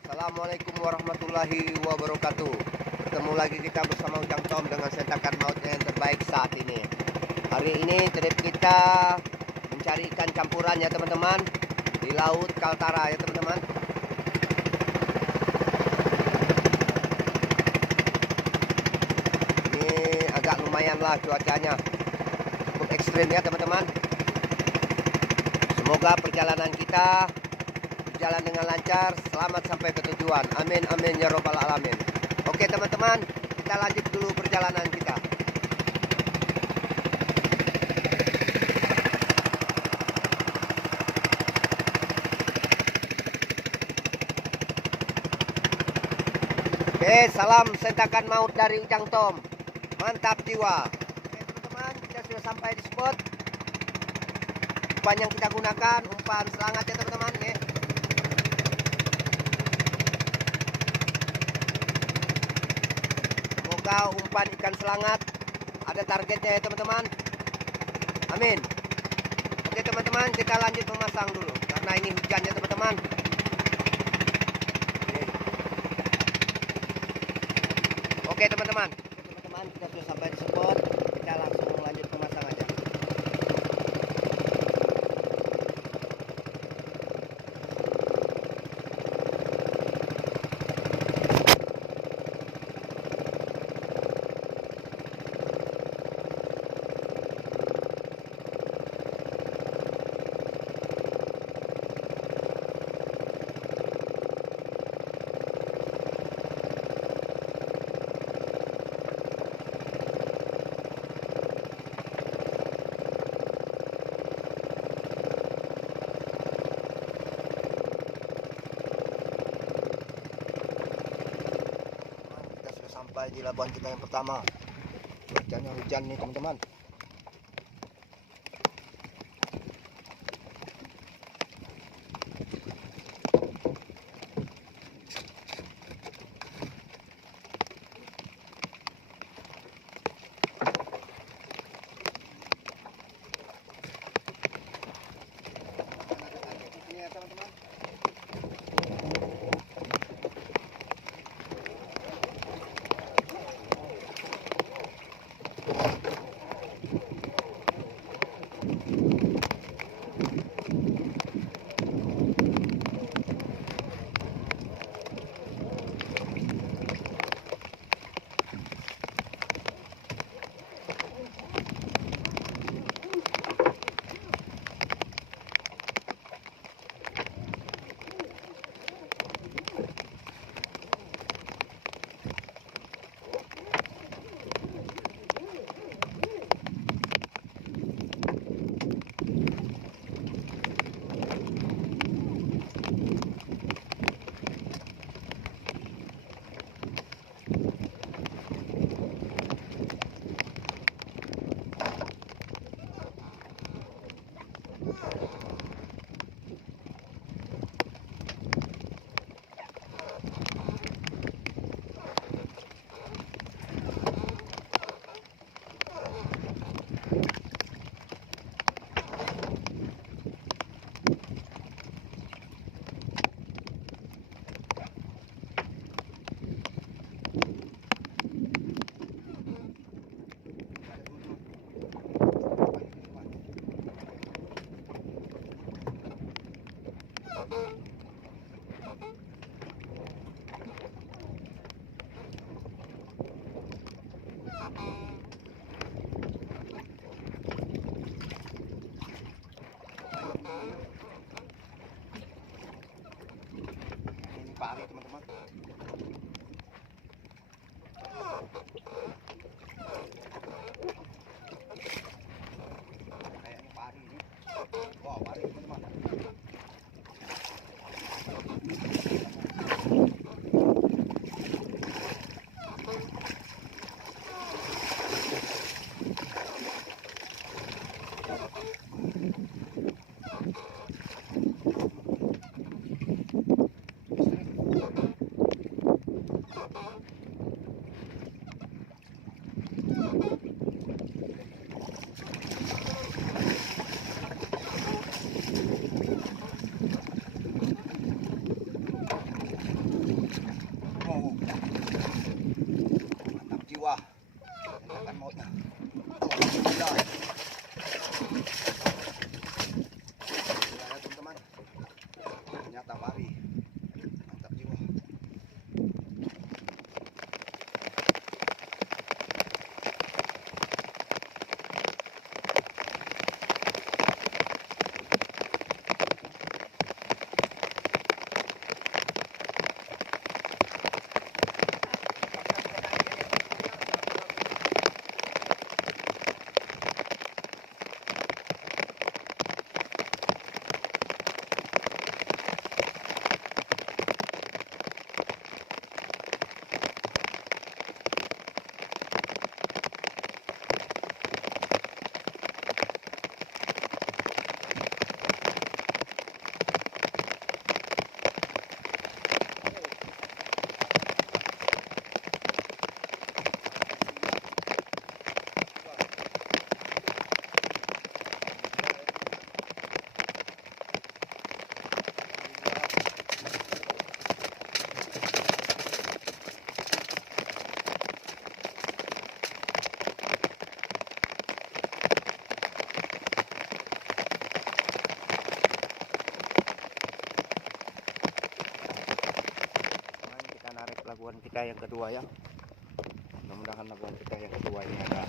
Assalamualaikum warahmatullahi wabarakatuh. Bertemu lagi kita bersama Ujang dengan sentakan maut yang terbaik saat ini. Hari ini trip kita mencari ikan campuran ya teman-teman, di laut Kaltara ya teman-teman. Ini agak lumayan lah cuacanya, cukup ekstrim ya teman-teman. Semoga perjalanan kita berjalan dengan lancar, selamat sampai ke tujuan. Amin amin ya robbal alamin. Oke teman-teman, kita lanjut dulu perjalanan kita. Oke, salam sentakan maut dari Ujang Tom. Mantap jiwa. Oke teman-teman, kita sudah sampai di spot. Umpan yang kita gunakan umpan semangat ya teman-teman ya. Semoga umpan ikan selangat ada targetnya ya teman-teman. Amin. Oke teman-teman, kita lanjut memasang dulu karena ini hujan ya teman-teman. Oke teman-teman, kita sudah sampai di spot. Kita langsung lanjut memasang aja. Sampai di labuan kita yang pertama. Cuacanya hujan nih teman-teman. Ini pari teman-teman. Kayaknya pari ini. Wow, pari teman-teman. labuan kita yang kedua ya. Mudah-mudahan labuan kita yang kedua ini ada.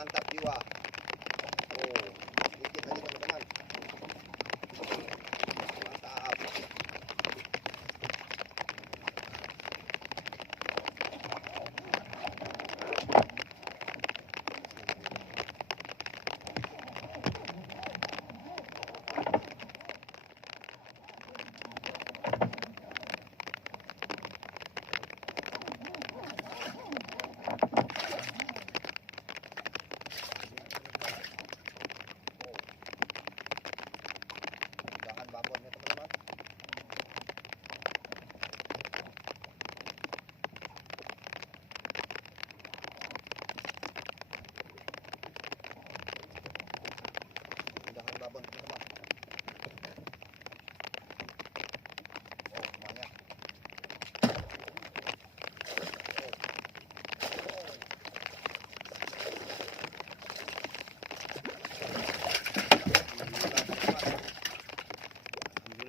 Mantap jiwa. Oh, sedikit lagi teman-teman. Mantap.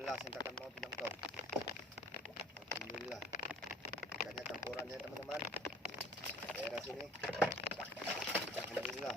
Alhamdulillah sentakan maut Ujang Tom. Alhamdulillah. Ikannya campurannya teman-teman. Daerah sini. Alhamdulillah.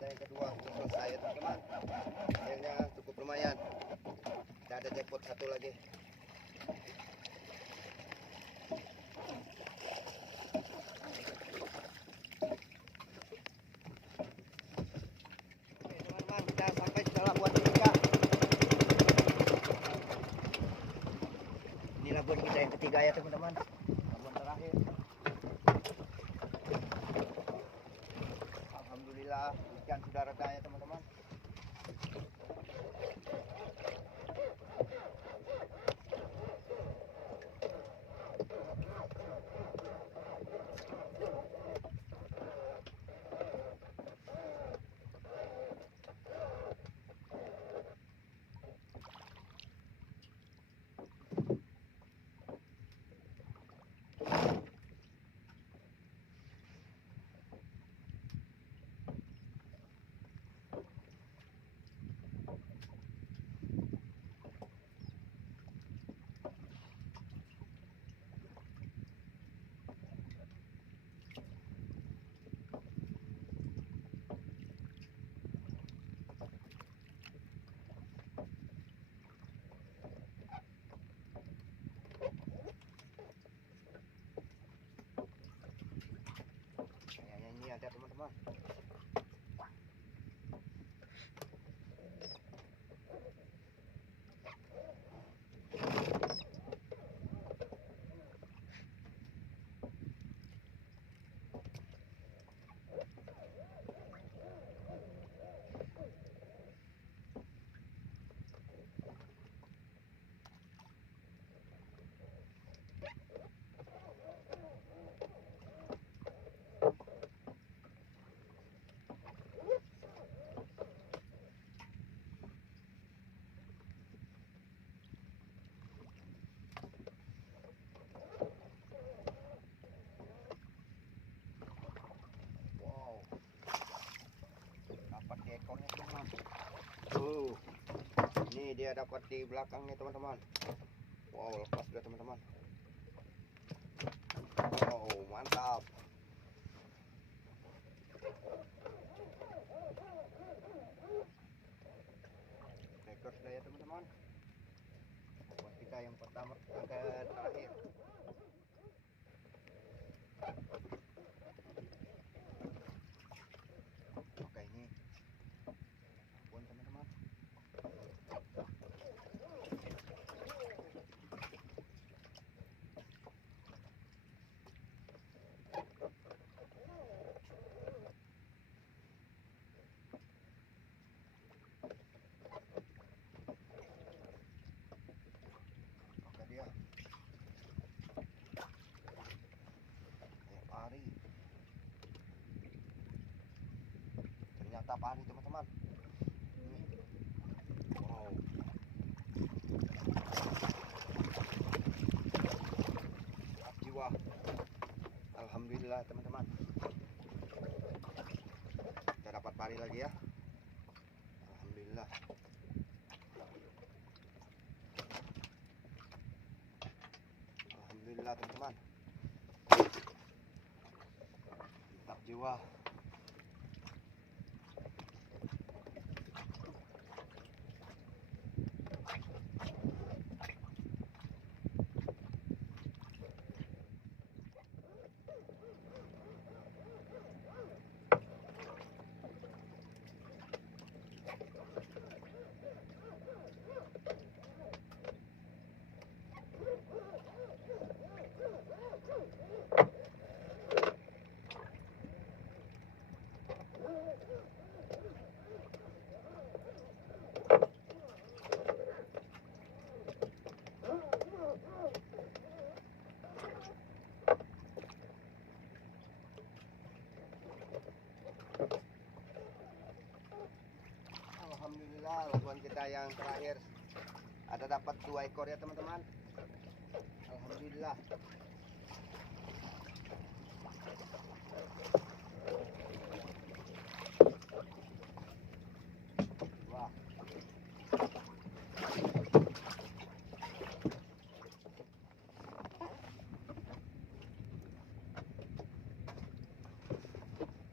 kita yang kedua sudah selesai ya teman-teman. Hasilnya cukup lumayan. Kita ada jackpot satu lagi. Oke teman-teman, kita sampai setelah buat ketiga. Inilah buat kita yang ketiga ya teman-teman. Buat terakhir. Alhamdulillah ikan sudah reda ya teman-teman. Ini ada teman-teman. Ekornya teman. Ini dia dapat di belakangnya teman-teman. Wow, lepas sudah teman-teman. Wow, mantap. Ekor sudah ya teman-teman. Buat kita yang pertama ke terakhir. Oke, ini teman-teman. Oke dia. Pari. Ternyata pari teman-teman. Wow. Jiwa. Alhamdulillah teman-teman. Kita dapat pari lagi ya. Alhamdulillah. Alhamdulillah teman-teman. Tetap jiwa. Alhamdulillah, labuan kita yang terakhir ada dapat 2 ekor ya teman-teman. Alhamdulillah. Wah.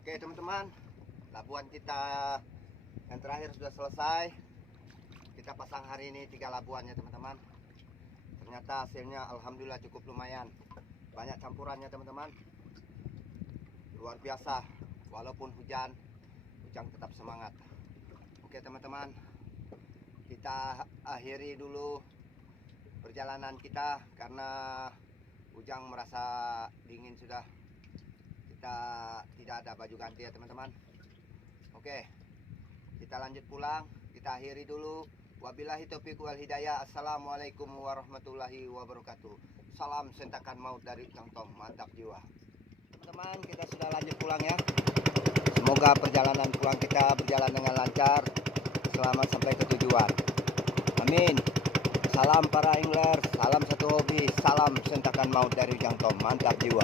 Oke teman-teman, Labuan kita yang terakhir sudah selesai. Kita pasang hari ini 3 labuannya teman-teman. Ternyata hasilnya alhamdulillah cukup lumayan. Banyak campurannya teman-teman. Luar biasa. Walaupun hujan, Ujang tetap semangat. Oke teman-teman, kita akhiri dulu perjalanan kita karena Ujang merasa dingin sudah. Kita tidak ada baju ganti ya teman-teman. Oke, kita lanjut pulang. Kita akhiri dulu. Wabillahi taufiq wal hidayah. Assalamualaikum warahmatullahi wabarakatuh. Salam sentakan maut dari Ujang Tom, mantap jiwa. Teman-teman, kita sudah lanjut pulang ya. Semoga perjalanan pulang kita berjalan dengan lancar, selamat sampai ke tujuan. Amin. Salam para angler, salam satu hobi, salam sentakan maut dari Ujang Tom, mantap jiwa.